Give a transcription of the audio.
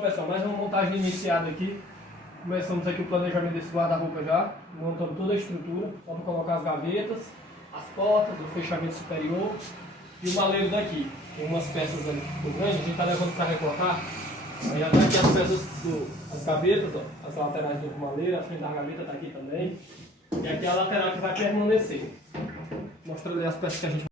pessoal, mais uma montagem iniciada aqui. Começamos aqui o planejamento desse guarda-roupa já, montando toda a estrutura, só para colocar as gavetas, as portas, o fechamento superior e o maleiro daqui. Tem umas peças ali que ficou grande, a gente está levando para recortar. Aí já tá aqui as peças, as gavetas, ó, as laterais do maleiro, a frente da gaveta está aqui também. E aqui é a lateral que vai permanecer. Mostrando ali as peças que a gente